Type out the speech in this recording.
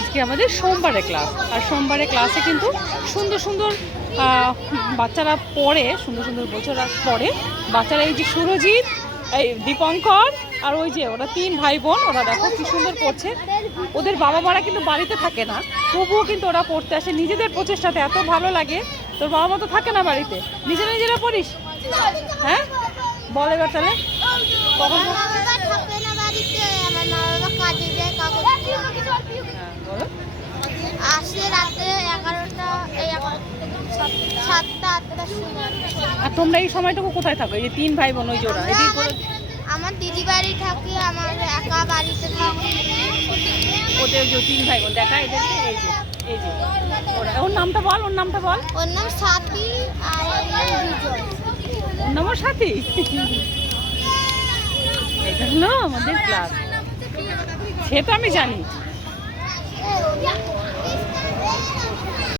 আজকে আমাদের সোমবারে ক্লাস, আর সোমবারে ক্লাসে কিন্তু সুন্দর সুন্দর বাচ্চারা পড়ে, সুন্দর সুন্দর বছরা পড়ে বাচ্চারা। এই যে সুরজিৎ, এই দীপঙ্কর, আর ওই যে ওরা 3 ভাই বোন, ওরা দেখো কি সুন্দর পড়ছে। ওদের বাবা মারা কিন্তু বাড়িতে থাকে না, তবুও কিন্তু ওরা পড়তে আসে নিজেদের প্রচেষ্টাতে। এত ভালো লাগে। তোর বাবা মা তো থাকে না বাড়িতে, নিজেরা পড়িস? হ্যাঁ বল এবার তাহলে কখন? আসে রাতে 11টা, 7টা 8টার সময়। আর তোমরা এই সময়টুকু কোথায় থাকো, এই যে 3 ভাই বোন? ওই জোড়া আমার দিদি বাড়ি থাকি, আমার একা বাড়িতে থাকি। ওদের যে 3 ভাই বোন দেখা, এদেরকে এই যে ওর নামটা বল, ওর নামটা বল। ওর নাম সাথী আর ওর নাম বিজয়। ওর নামও সাথী। এটা হলো আমাদের ক্লাস, সে তো আমি জানি।